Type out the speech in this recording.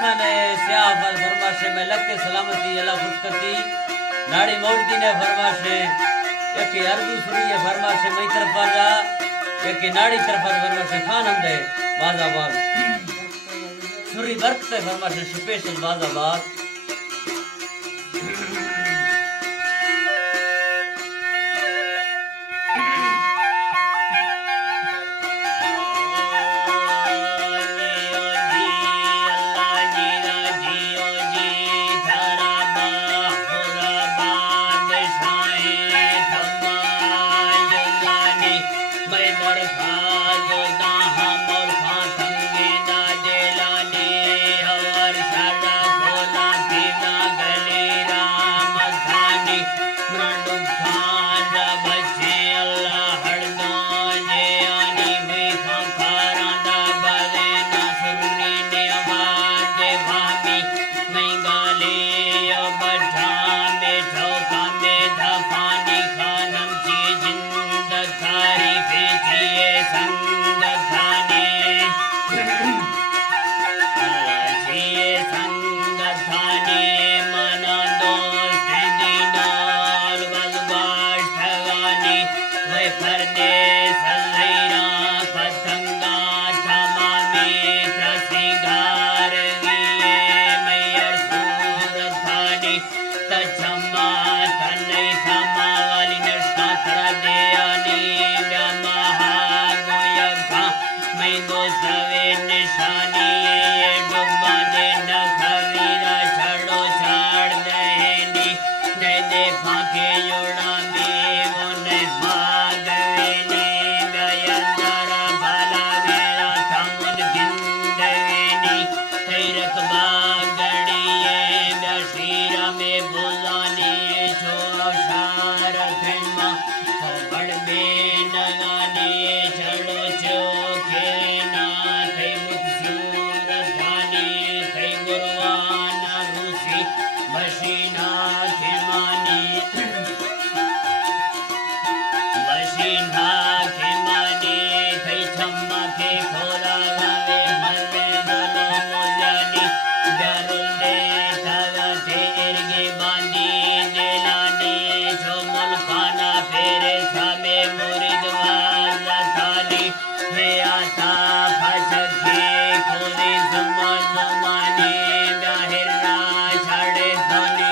खाने स्याह पर फरमाशे में लग के सलामती अल्लाह खुश करती नाड़ी मोड़ती ने फरमाशे यके अर्दू सुरी ये फरमाशे मई तरफ जा यके नाड़ी तरफ फरमाशे खान हमदे बाजाबाद सुरी बरकते फरमाशे स्पेशल बाजाबाद निशानी